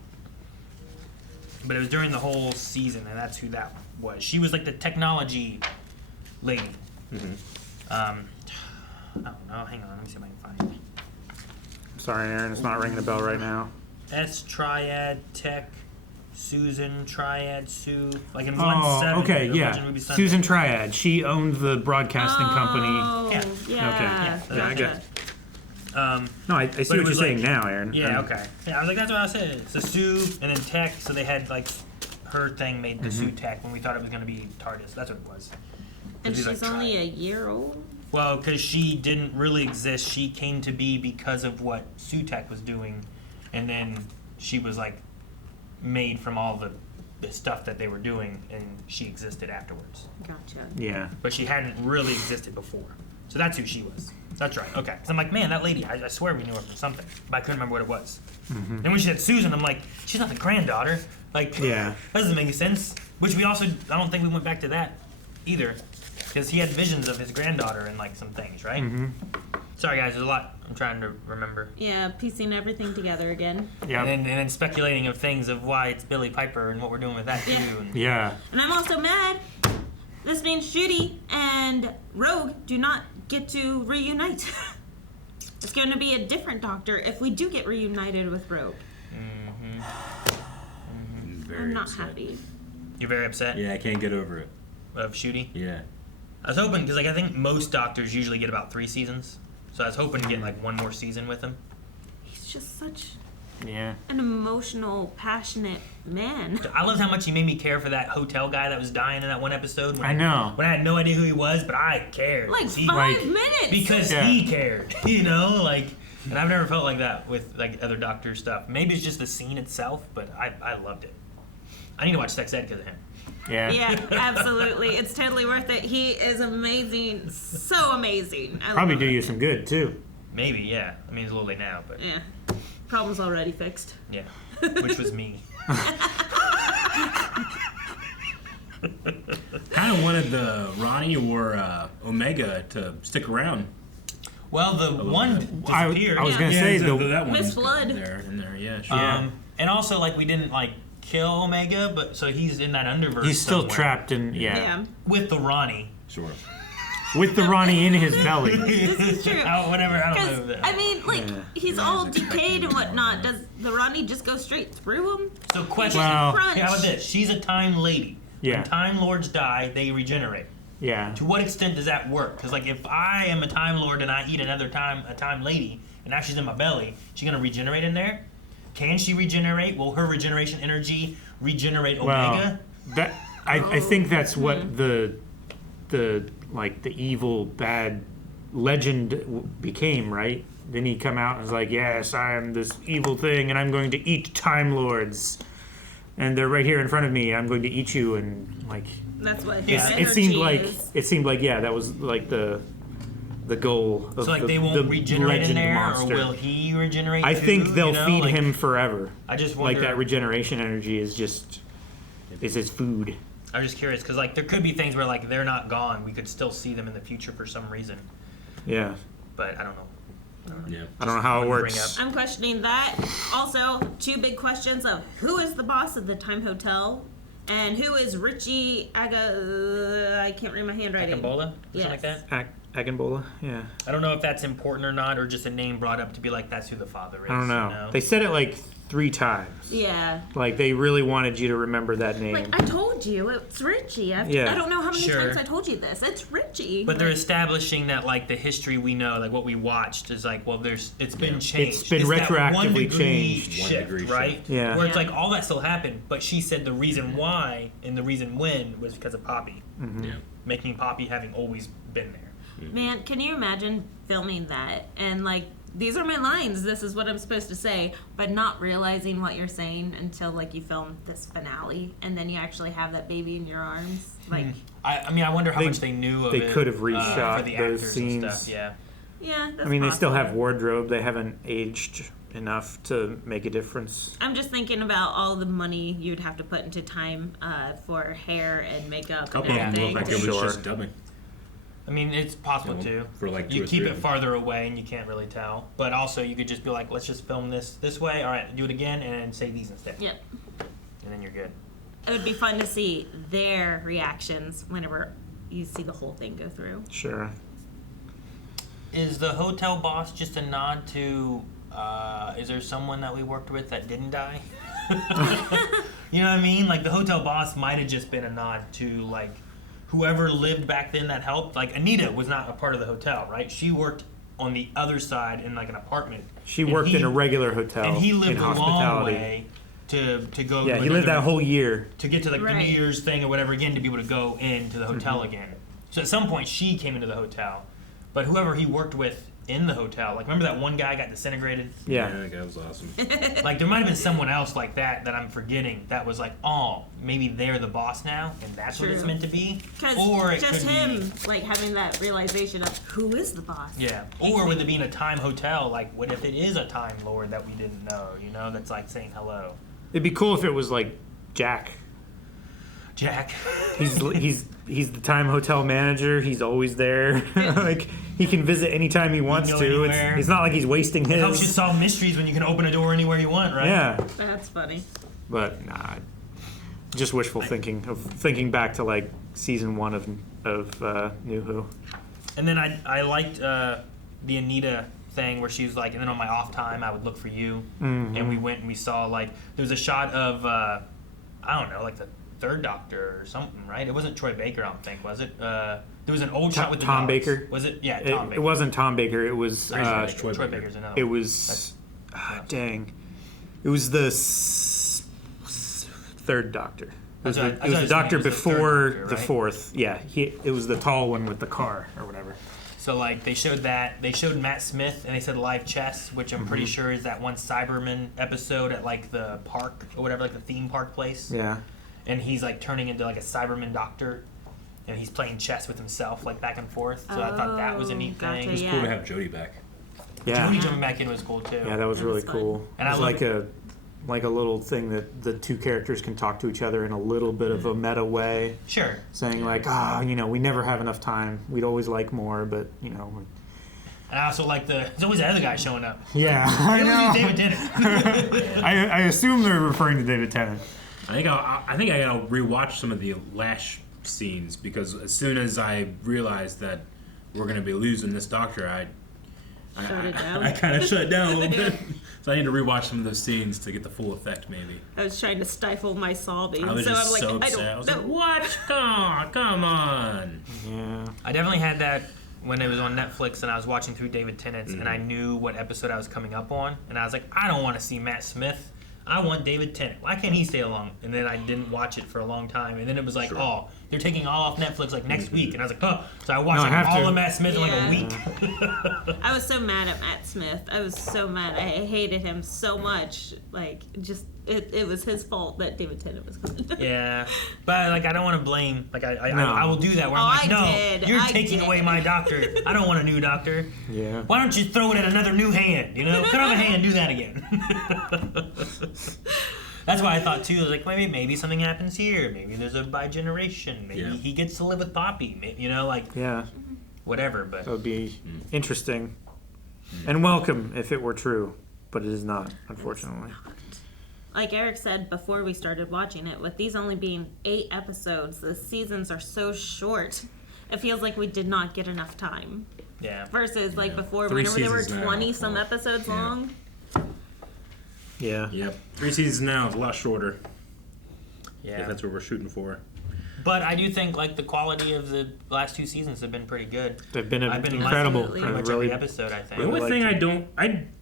But it was during the whole season, and that's who that was. She was like the technology lady. I don't know. Hang on, let me see if I can find it. Sorry, Aaron, it's not ringing a bell right now. S Triad Tech. Susan Triad Sue, like in 1/7. Okay, yeah. Susan Triad. She owned the broadcasting company. Yeah. Okay. Yeah, I get it. No, I see but what you're saying now, Aaron. Yeah, okay. Yeah, I was like, that's what I said. So Sue and then Tech, so they had like her thing made the Sue Tech when we thought it was going to be TARDIS. That's what it was. And she's like, only a year old? Well, because she didn't really exist. She came to be because of what Sue Tech was doing, and then she was like made from all the stuff that they were doing, and she existed afterwards. Gotcha. Yeah. But she hadn't really existed before. So that's who she was. That's right. Okay. So I'm like, man, that lady, I swear we knew her from something, but I couldn't remember what it was. Then when she said Susan, I'm like, she's not the granddaughter. Like, yeah, that doesn't make any sense. Which we also, I don't think we went back to that either, because he had visions of his granddaughter and like some things, right? Sorry guys, there's a lot I'm trying to remember. Yeah, piecing everything together again. Yeah. And then speculating of things of why it's Billy Piper and what we're doing with that too. And yeah. And I'm also mad. This means Jodie and Rogue do not get to reunite. It's going to be a different doctor if we do get reunited with Rogue. I'm not happy. You're very upset? Yeah, I can't get over it. Of Jodie? Yeah. I was hoping, because like I think most doctors usually get about 3 seasons. So I was hoping to get like one more season with him. He's just such an emotional, passionate man. I loved how much he made me care for that hotel guy that was dying in that one episode. I know. When I had no idea who he was, but I cared. Like 5 minutes. Because he cared, you know? Like, and I've never felt like that with like other Doctor stuff. Maybe it's just the scene itself, but I loved it. I need to watch Sex Ed because of him. Yeah. Yeah, absolutely. It's totally worth it. He is amazing. So amazing. I Probably love do it. you some good, too. Maybe, yeah. I mean, it's a little late now, but... Yeah. Problem's already fixed. Yeah. Which was me. Kind of wanted the Rani or Omega to stick around. Well, the one disappeared. I was going to say that one. Miss Flood. In there, yeah. Sure. And also, like, we didn't, like, kill Omega, but so he's in that underverse He's still somewhere. trapped in, yeah. With the Rani. Sure. With the Rani in his belly. This is true. Whatever, I don't know. I mean, like, he's all decayed and whatnot. Does the Rani just go straight through him? So question, Well- how about this? She's a time lady. Yeah. When Time Lords die, they regenerate. Yeah. To what extent does that work? Because, like, if I am a Time Lord and I eat a time lady, and now she's in my belly, she gonna regenerate in there? Can she regenerate? Will her regeneration energy regenerate Omega? Well, I think that's what the evil bad legend became, right? Then he'd come out and was like, yes, I am this evil thing and I'm going to eat Time Lords. And they're right here in front of me. I'm going to eat you, and like That's what his Yeah. it seemed energy like is. that was like the goal of So, like, the, they won't the regenerate in legend there, monster. or will he regenerate I too, think they'll you know? feed Like, him forever. I just wonder... Like that regeneration energy is his food. I'm just curious because like there could be things where like they're not gone. We could still see them in the future for some reason. Yeah. But I don't know. Yeah. I don't know how it works. I'm questioning that. Also, 2 big questions of who is the boss of the Time Hotel and who is Richie I can't read my handwriting. Agambola? Something like that? Agambola, yeah. I don't know if that's important or not, or just a name brought up to be like, that's who the father is. I don't know. You know? They said it like 3 times. Yeah. Like they really wanted you to remember that name. Like, I told you, it's Richie. I don't know how many times I told you this. It's Richie. But they're establishing that, like, the history we know, like, what we watched is, like, well, it's been changed. It's been retroactively changed. Shift, right? Yeah. Where it's like, all that still happened, but she said the reason why and the reason when was because of Poppy. Mm-hmm. Yeah. Making Poppy having always been there. Man, can you imagine filming that and, like, these are my lines, this is what I'm supposed to say, but not realizing what you're saying until, like, you film this finale, and then you actually have that baby in your arms. Like, I mean, I wonder how much they knew of it. They could have reshot for the those actors scenes. and stuff. Yeah. Yeah, that's I mean, they still possible. have wardrobe. They haven't aged enough to make a difference. I'm just thinking about all the money you'd have to put into time for hair and makeup A couple and of them everything. look like it was just dubbing. I mean, it's possible too. For like 2 you or keep 3 it of them. farther away and you can't really tell. But also, you could just be like, let's just film this way. All right, do it again and then say these instead. Yep. And then you're good. It would be fun to see their reactions whenever you see the whole thing go through. Sure. Is the hotel boss just a nod to? Is there someone that we worked with that didn't die? You know what I mean? Like the hotel boss might have just been a nod to like whoever lived back then that helped. Like Anita was not a part of the hotel, right? She worked on the other side in like an apartment. She worked in a regular hotel. And he lived in a long hospitality. way to go. Yeah, to he lived that whole year to get to like the New Year's thing or whatever again to be able to go into the hotel again. So at some point she came into the hotel, but whoever he worked with in the hotel, like remember that one guy got disintegrated? Yeah, that guy was awesome. Like there might have been someone else like that I'm forgetting that was like, oh, maybe they're the boss now and that's what it's meant to be. Or it just could him be, like having that realization of who is the boss. yeah. Or with it being a time hotel, like what if it is a time lord that we didn't know? You know, that's like saying hello. It'd be cool if it was like Jack. He's the time hotel manager. He's always there. Like he can visit anytime he wants to. It's not like he's wasting his. It helps you solve mysteries when you can open a door anywhere you want, right? Yeah. That's funny. But nah, just wishful thinking back to like season 1 of New Who. And then I liked the Anita thing where she was like, and then on my off time I would look for you, and we went and we saw like there was a shot of I don't know, like the Third Doctor or something, right? It wasn't Troy Baker, I don't think, was it? There was an old shot with the Tom dogs. Baker. Was it? Yeah, Tom Baker. It wasn't Tom Baker. It was Troy Baker's another It one. was dang. It was the Third Doctor. It was the Doctor before the fourth. Yeah, it was the tall one with the car or whatever. So like they showed Matt Smith and they said live chess, which I'm pretty sure is that one Cyberman episode at like the park or whatever, like the theme park place. Yeah. And he's like turning into like a Cyberman doctor, and he's playing chess with himself like back and forth. So I thought that was a neat thing. It was cool to have Jodie back. Yeah. Jodie jumping back in was cool too. Yeah, that was really cool. And it was like a little thing that the 2 characters can talk to each other in a little bit of a meta way. Sure. Saying like, we never have enough time. We'd always like more, but And I also like there's always that other guy showing up. Yeah, I know. David Tennant. I assume they're referring to David Tennant. I think I'll rewatch some of the Lash scenes because as soon as I realized that we're going to be losing this doctor, I kind of shut down a little bit. So I need to rewatch some of those scenes to get the full effect, maybe. I was trying to stifle my sobbing. I was just I'm so like, upset. I was like, know. what? Come on. Yeah. I definitely had that when it was on Netflix and I was watching through David Tennant's and I knew what episode I was coming up on. And I was like, I don't want to see Matt Smith. I want David Tennant. Why can't he stay along? And then I didn't watch it for a long time. And then it was like, oh, they're taking all off Netflix like next week. And I was like, oh. So I watched all of Matt Smith in like a week. I was so mad at Matt Smith. I was so mad. I hated him so much. Like, just, it was his fault that David Tennant was gone. Yeah. But like, I don't want to blame. Like, I will do that where I'm like, you're taking away my doctor. I don't want a new doctor. Yeah. Why don't you throw it at another new hand? You know, cut off a hand, do that again. That's why I thought too. I was like, maybe something happens here. Maybe there's a bigeneration. Maybe he gets to live with Poppy. Maybe, whatever. But that would be interesting and welcome if it were true, but it is not, unfortunately. Like Eric said before we started watching it, with these only being 8 episodes, the seasons are so short. It feels like we did not get enough time. Yeah. Versus like before, 3 whenever they were seasons 20 now. some episodes long. Yeah. Yep. 3 seasons now is a lot shorter. Yeah. If that's what we're shooting for. But I do think like the quality of the last 2 seasons have been pretty good. They've been I've been incredible. liking pretty much every episode, I think. The only thing I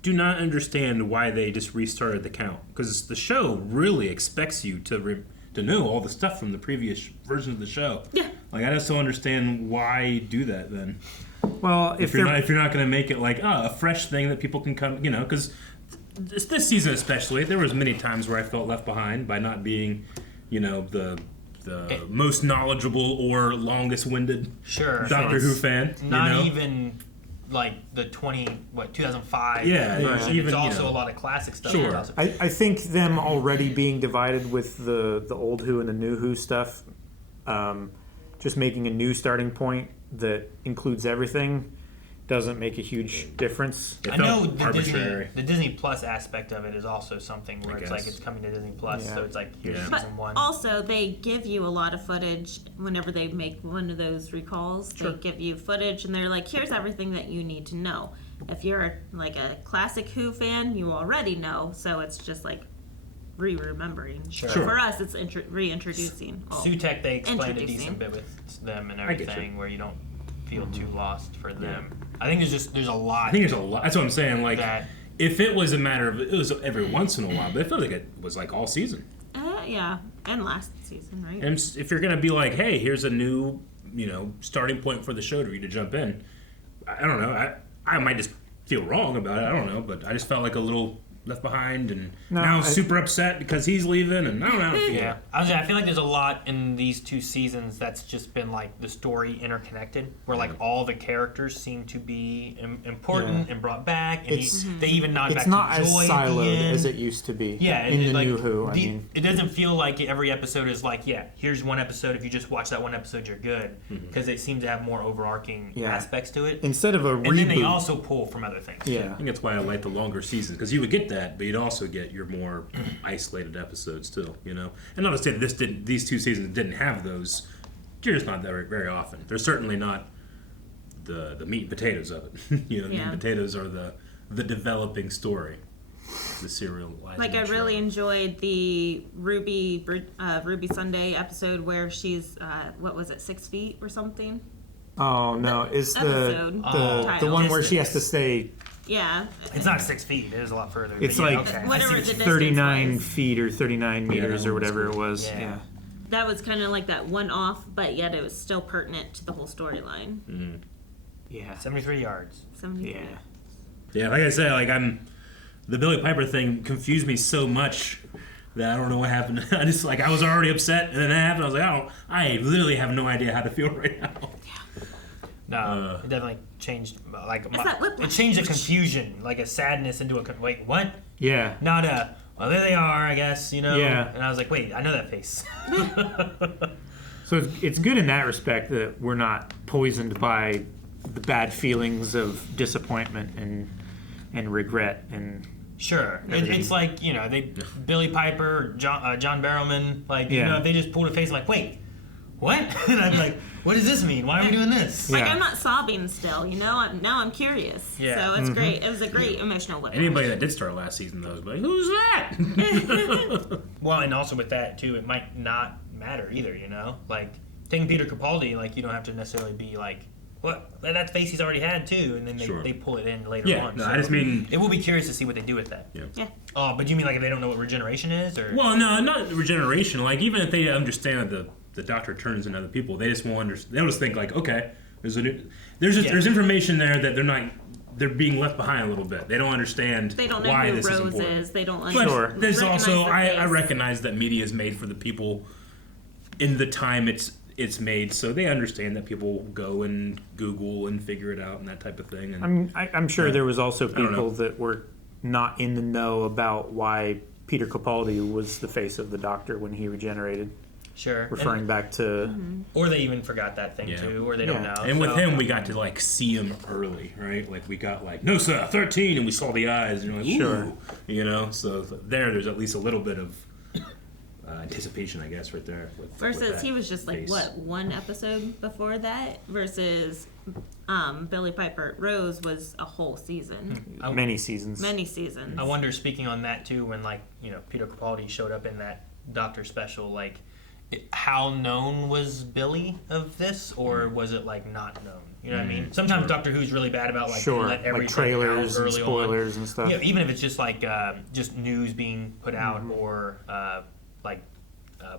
do not understand why they just restarted the count, because the show really expects you to know all the stuff from the previous version of the show. Yeah. Like I just don't understand why do that then. Well, if you're not going to make it like a fresh thing that people can come, because this season especially, there was many times where I felt left behind by not being, the most knowledgeable or longest-winded Doctor Who fan. Not even like the 2005. Yeah, version. even it's also a lot of classic stuff. Sure. I think them already being divided with the old Who and the new Who stuff, just making a new starting point that includes everything doesn't make a huge difference. I know the Disney Plus aspect of it is also something where it's like it's coming to Disney Plus, so it's like here's season 1. Also, they give you a lot of footage whenever they make one of those recalls. They give you footage, and they're like, here's everything that you need to know. If you're like a classic Who fan, you already know, so it's just like remembering. Sure. For us, it's reintroducing. Sutek, they explained a decent bit with them and everything, where you don't feel too lost for them. I think there's a lot. I think there's a lot. That's what I'm saying. Like, if it was a matter of, it was every once in a while, but it felt like it was like all season. Yeah, and last season, right? And if you're gonna be like, hey, here's a new, starting point for the show for you to jump in, I don't know. I might just feel wrong about it. I don't know, but I just felt like a little left behind, and now I'm super upset because he's leaving, and I don't know. Yeah, I feel like there's a lot in these 2 seasons that's just been like the story interconnected, where like all the characters seem to be important and brought back, and they even nod back to Joy. It's not as siloed as it used to be. Yeah, in the like, new Who. It doesn't feel like every episode is like, here's one episode. If you just watch that one episode, you're good, because they seem to have more overarching aspects to it. Instead of a reboot. And then they also pull from other things. Yeah, I think that's why I like the longer seasons, because you would get that, but you'd also get your more isolated episodes too, And not to say that these 2 seasons didn't have those. You're just not there very often. They're certainly not the meat and potatoes of it. The meat and potatoes are the developing story, the serialized. Like I really enjoyed the Ruby Sunday episode where she's 6 feet or something. Oh no! Is the one where she has to stay? Yeah. It's not 6 feet. It is a lot further. It's whatever the 39 feet or 39 meters or whatever it was. Yeah. That was kind of like that one off, but yet it was still pertinent to the whole storyline. Mm. Yeah. 73 yards. 73. Yeah. Yeah, like I said, the Billy Piper thing confused me so much that I don't know what happened. I was already upset, and then that happened. I was like, I literally have no idea how to feel right now. No, it definitely changed. It changed the confusion, like a sadness into a wait, what? Yeah. Not a well, there they are, I guess, Yeah. And I was like, wait, I know that face. So it's good in that respect that we're not poisoned by the bad feelings of disappointment and regret and. Sure, it's like Billy Piper, John Barrowman, if they just pulled a face like, wait, what? And I'm like, what does this mean? Why are we doing this? Like I'm not sobbing still, now I'm curious. Yeah. So it's great. It was a great emotional whiplash. Anybody that did start last season though was like, who's that? Well, and also with that too, it might not matter either. Like taking Peter Capaldi, you don't have to necessarily be like. What? That face he's already had too, and then they pull it in later on. No, so I just mean it will be curious to see what they do with that. Yeah. Oh, but you mean like if they don't know what regeneration is, or? Well, no, not regeneration. Like even if they understand that the Doctor turns into other people, they just won't understand. They'll just think like, okay, there's information there that they're being left behind a little bit. They don't understand They don't know why who this Rose is important. is. They don't But there's also I I recognize that media is made for the people in the time it's made, so they understand that people go and Google and figure it out and that type of thing. And I'm sure there was also people that were not in the know about why Peter Capaldi was the face of the Doctor when he regenerated. Sure. Referring back to... Or they even forgot that thing too, or they don't know. And with him, we got to like see him early, right? Like we got like, no sir, 13, and we saw the eyes, and you're like, ooh. Sure. You know, so there's at least a little bit of anticipation, I guess, right there. Versus he was just like, what, one episode before that? Versus Billy Piper Rose was a whole season. Many seasons. Many seasons. I wonder, speaking on that too, when like, Peter Capaldi showed up in that Doctor special, like, how known was Billy of this, or was it like not known? You know what I mean? Sometimes Doctor Who's really bad about like let everything like trailers out and early spoilers on. and stuff. Yeah, even if it's just like just news being put out or like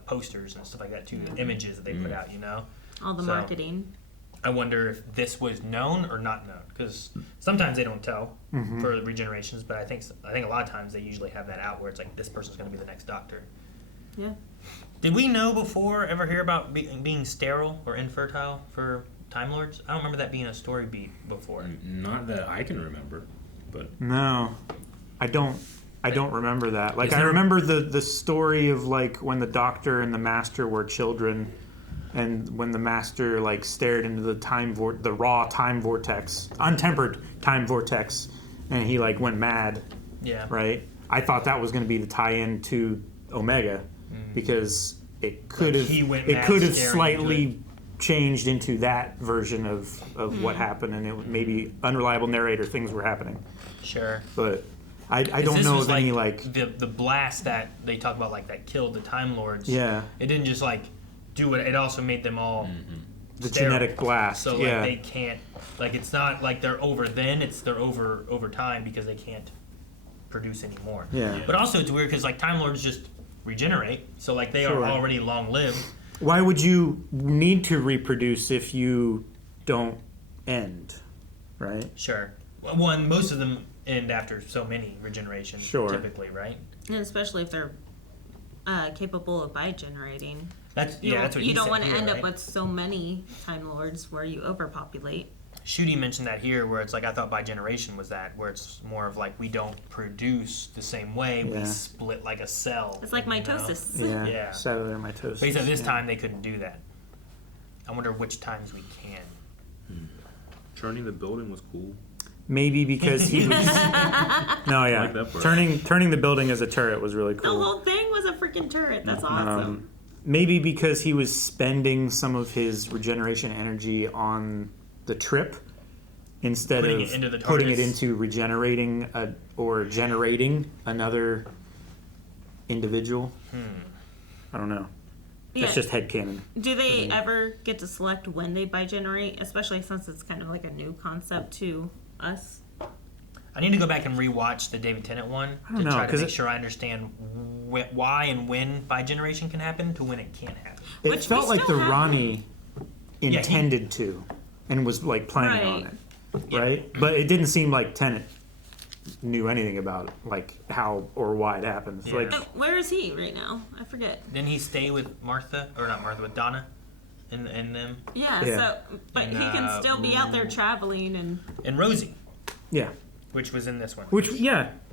posters and stuff like that too, the images that they put out. All the marketing. I wonder if this was known or not known, because sometimes they don't tell for the regenerations, but I think a lot of times they usually have that out where it's like this person's going to be the next Doctor. Yeah. Did we ever hear about being sterile or infertile for Time Lords? I don't remember that being a story beat before. Not that I can remember, but no, I don't remember that. Like I remember the story of like when the Doctor and the Master were children, and when the Master like stared into the raw time vortex, untempered time vortex, and he like went mad. Yeah. Right. I thought that was going to be the tie-in to Omega. Because it could have slightly changed into that version of what happened, and it maybe unreliable narrator things were happening. Sure. But I don't know of any like the blast that they talk about, like that killed the Time Lords. Yeah. It didn't just like do it. It also made them all the genetic blast. So like they can't, like it's not like they're over then. It's they're over time because they can't produce anymore. Yeah. But also it's weird because like Time Lords just regenerate, so like they are already long lived. Why would you need to reproduce if you don't end, right? Sure. Well, and most of them end after so many regenerations, typically, right? And especially if they're capable of bigenerating. That's what you don't want to end up with so many Time Lords where you overpopulate. Jodie mentioned that here, where it's like I thought bigeneration was that, where it's more of like we don't produce the same way, we split like a cell. It's like mitosis. Yeah. Cellular mitosis. But he said this time they couldn't do that. I wonder which times we can. Turning the building was cool. Maybe because he was. No, yeah. I like that part. Turning the building as a turret was really cool. The whole thing was a freaking turret. That's awesome. Maybe because he was spending some of his regeneration energy on the trip instead of putting it into regenerating or generating another individual. I don't know. That's just headcanon. Do they ever get to select when they bigenerate, especially since it's kind of like a new concept to us? I need to go back and rewatch the David Tennant one to try to make sure I understand why and when bigeneration can happen to when it can't happen. It felt like the Rani intended to and was like planning on it, right? But it didn't seem like Tennant knew anything about like how or why it happens. Yeah. Like, where is he right now? I forget. Didn't he stay with with Donna and them? Yeah. So, but he can still be out there traveling and Rosie. Yeah. Which was in this one.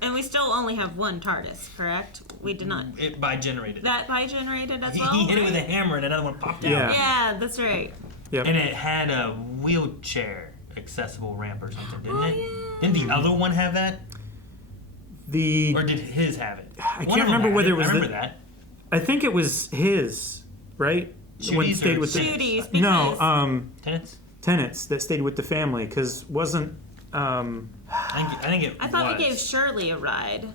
And we still only have one TARDIS, correct? We did not. It bigenerated. That bigenerated as well? He hit it with a hammer and another one popped out. Yeah, that's right. Yep. And it had a wheelchair accessible ramp or something, didn't it? Didn't the other one have that? Or did his have it? I can't remember whether it was I remember that. I think it was his, right? When he stayed with Jodie's. Tennant's that stayed with the family because wasn't. I thought we gave Shirley a ride.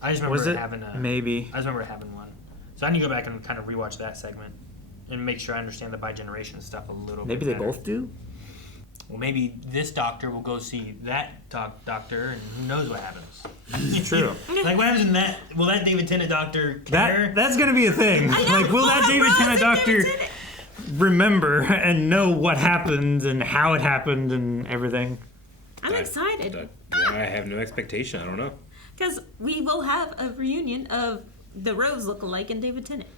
I just remember having a. Maybe. I just remember having one. So I need to go back and kind of rewatch that segment and make sure I understand the bigeneration stuff a little bit. Maybe they both do? Well, maybe this doctor will go see that doctor and who knows what happens. It's true. Like, what happens in that? Will that David Tennant doctor care? That's going to be a thing. Like, will that David Tennant doctor remember and know what happened and how it happened and everything? I'm excited. I have no expectation. I don't know. Because we will have a reunion of the Rose lookalike and David Tennant.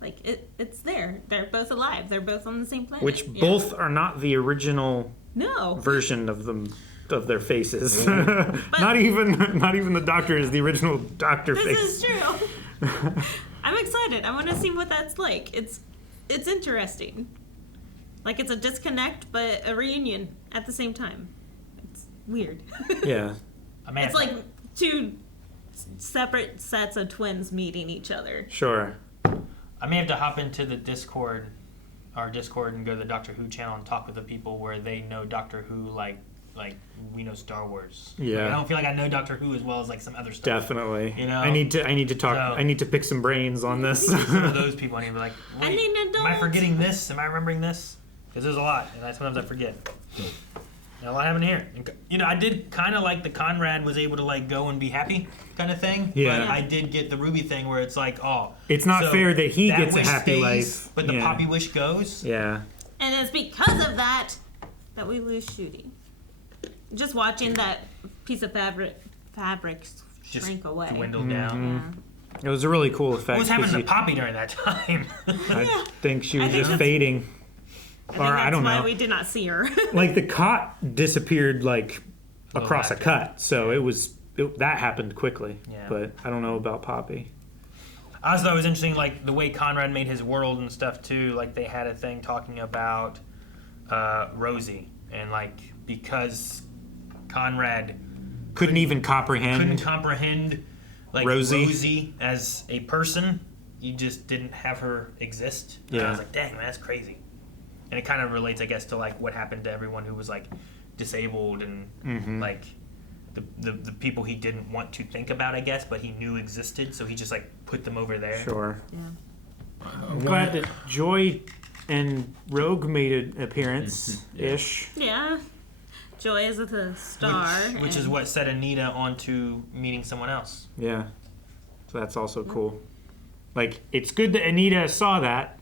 Like, it's there. They're both alive. They're both on the same planet. Which both are not the original version of them. of their faces. not even the doctor is the original doctor face. This is true. I'm excited. I want to see what that's like. It's interesting. Like it's a disconnect, but a reunion at the same time. It's weird. Yeah. It's like two separate sets of twins meeting each other. Sure. I may have to hop into the Discord, our Discord, and go to the Doctor Who channel and talk with the people where they know Doctor Who like we know Star Wars. Yeah. Like, I don't feel like I know Doctor Who as well as like some other stuff. Definitely. You know. I need to talk. I need to pick some brains on this. Some of those people I need to be like, wait, I need an adult. am I forgetting this? Am I remembering this? Because there's a lot, and sometimes I forget. And a lot happened here. And, you know, I did kind of like the Conrad was able to like go and be happy kind of thing. Yeah. But I did get the Ruby thing where it's like, oh, it's not so fair that he that gets a wish happy stays, life, but the Poppy wish goes. Yeah. And it's because of that we lose Jodie. Just watching that piece of fabric shrink away. Dwindle down. It was a really cool effect. What was happening to Poppy during that time? I think she was just that's- fading. I don't know. That's why we did not see her. Like the cot disappeared like across a cut, so that happened quickly. Yeah. But I don't know about Poppy. I also thought it was interesting, like the way Conrad made his world and stuff too. Like they had a thing talking about Rosie, and like because Conrad couldn't even comprehend like Rosie as a person, you just didn't have her exist. And I was like, dang, man, that's crazy. And it kind of relates, I guess, to like what happened to everyone who was like disabled and like the people he didn't want to think about, I guess, but he knew existed, so he just like put them over there. Sure. Yeah. I'm glad that Joy and Rogue made an appearance-ish. Yeah. Joy is the star. Which is what set Anita onto meeting someone else. Yeah. So that's also cool. Like, it's good that Anita saw that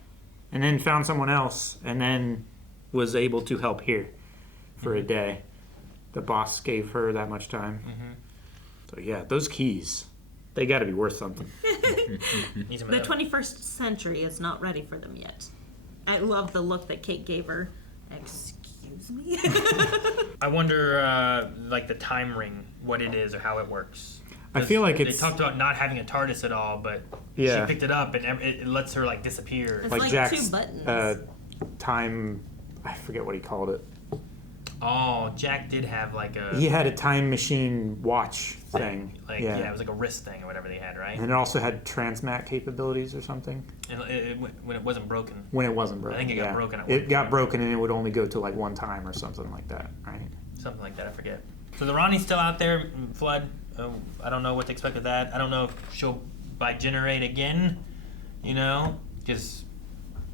and then found someone else and then was able to help here for a day. The boss gave her that much time. So yeah, those keys, they got to be worth something. The 21st century is not ready for them yet. I love the look that Kate gave her. Excuse me? I wonder, like the time ring, what it is or how it works. I feel like they talked about not having a TARDIS at all, but she picked it up and it lets her like disappear. It's like Jack's, two buttons. Time, I forget what he called it. Oh, Jack did have like a... He had a time machine watch thing. Like, yeah, it was like a wrist thing or whatever they had, right? And it also had transmat capabilities or something. And when it wasn't broken. When it wasn't broken, I think it got broken at It got broken and it would only go to like one time or something like that, right? Something like that, I forget. So the Rani's still out there, Flood. I don't know what to expect of that. I don't know if she'll Bigenerate again, you know, because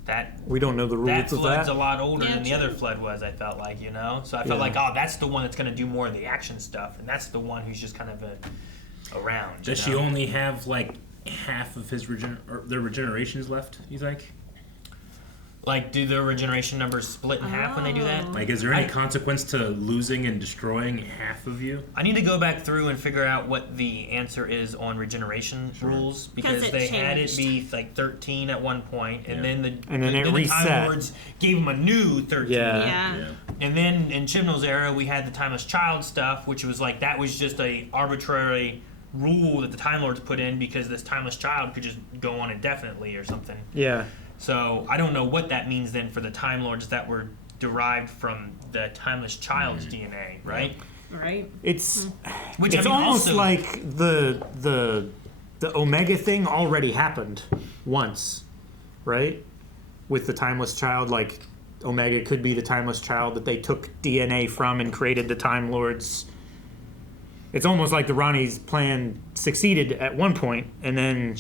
that... We don't know the rules of that. That Flood's a lot older than the other Flood was, I felt like, you know? So I felt like, oh, that's the one that's going to do more of the action stuff, and that's the one who's just kind of around. Does she only have, like, half of his their regenerations left, you think? Like, do the regeneration numbers split in half when they do that? Like, is there any consequence to losing and destroying half of you? I need to go back through and figure out what the answer is on regeneration rules, because they had it be like 13 at one point, and then the Time Lords gave them a new 13. And then in Chibnall's era, we had the Timeless Child stuff, which was like that was just a arbitrary rule that the Time Lords put in because this Timeless Child could just go on indefinitely or something. Yeah. So I don't know what that means then for the Time Lords that were derived from the Timeless Child's DNA, right? Right. It's almost like the Omega thing already happened once, right? With the Timeless Child, like Omega could be the Timeless Child that they took DNA from and created the Time Lords. It's almost like the Rani's plan succeeded at one point, and then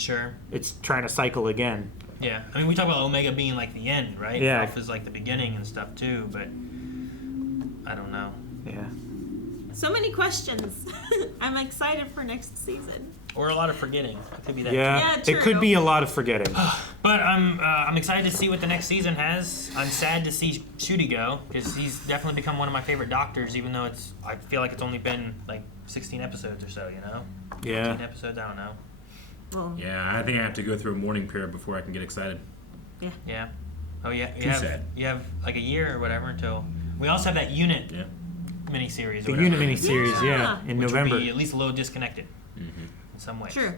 it's trying to cycle again. Yeah, I mean, we talk about Omega being like the end, right? Yeah. Alpha's like the beginning and stuff too, but I don't know. Yeah. So many questions. I'm excited for next season. Or a lot of forgetting. It could be that. Yeah, it could be a lot of forgetting. But I'm excited to see what the next season has. I'm sad to see Ncuti go because he's definitely become one of my favorite doctors, even though I feel like it's only been like 16 episodes or so, you know? Yeah. 15 episodes, I don't know. Well, yeah, I think I have to go through a mourning period before I can get excited. Yeah. Yeah. Oh yeah. Too sad. You have like a year or whatever until. We also have that unit. Yeah. miniseries. The or U.N.I.T. whatever. miniseries, yeah, in Which November. Would be at least a little disconnected in some ways. True.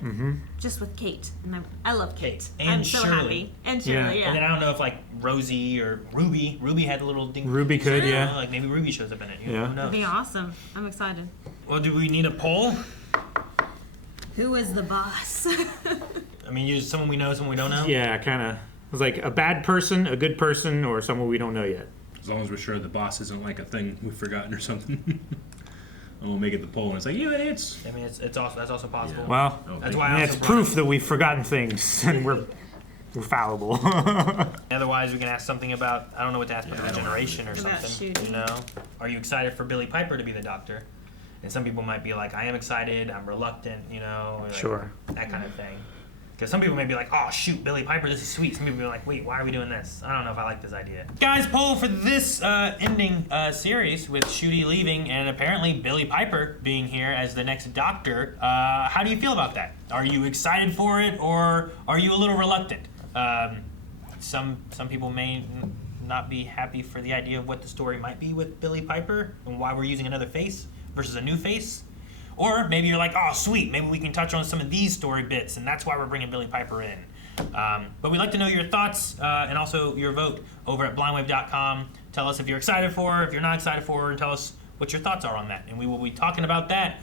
Just with Kate, and I love Kate. And I'm so Shirley. happy. And Shirley, yeah. And then I don't know if like Rosie or Ruby had a little ding. Ruby could, you know, yeah. like maybe Ruby shows up in it. You know, Yeah. who knows? That'd be awesome. I'm excited. Well, do we need a poll? Who is the boss? I mean, use someone we know, someone we don't know. Yeah, kind of. It was like a bad person, a good person, or someone we don't know yet. As long as we're sure the boss isn't like a thing we've forgotten or something. And we'll make it the poll and it's like, you idiots. I mean, it's also that's also possible. Well, that's why I it's also proof that we've forgotten things and we're fallible. Otherwise, we can ask something about I don't know what to ask about Bigeneration or About something. Jodie. You know, are you excited for Billy Piper to be the Doctor? And some people might be like, I am excited, I'm reluctant, you know, like Sure. that kind of thing. Because some people may be like, oh shoot, Billy Piper, this is sweet. Some people be like, wait, why are we doing this? I don't know if I like this idea. Guys, poll for this ending series with Ncuti leaving and apparently Billy Piper being here as the next Doctor. How do you feel about that? Are you excited for it or are you a little reluctant? Some people may not be happy for the idea of what the story might be with Billy Piper and why we're using another face versus a new face. Or maybe you're like, oh, sweet, maybe we can touch on some of these story bits, and that's why we're bringing Billy Piper in. But we'd like to know your thoughts and also your vote over at blindwave.com. Tell us if you're excited for her, if you're not excited for her, and tell us what your thoughts are on that. And we will be talking about that.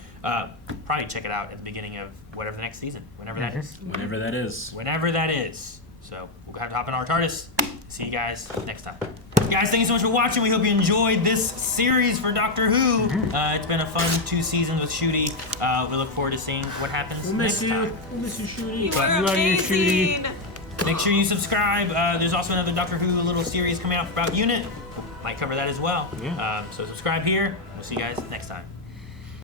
Probably check it out at the beginning of whatever the next season, whenever that is. Whenever that is. Whenever that is. So we'll have to hop in our TARDIS. See you guys next time. Guys, thank you so much for watching. We hope you enjoyed this series for Doctor Who. It's been a fun 2 seasons with Ncuti. We look forward to seeing what happens next time. We'll miss you, Ncuti. You are amazing. Make sure you subscribe. There's also another Doctor Who little series coming out about U.N.I.T. Might cover that as well. Yeah. So subscribe here. We'll see you guys next time.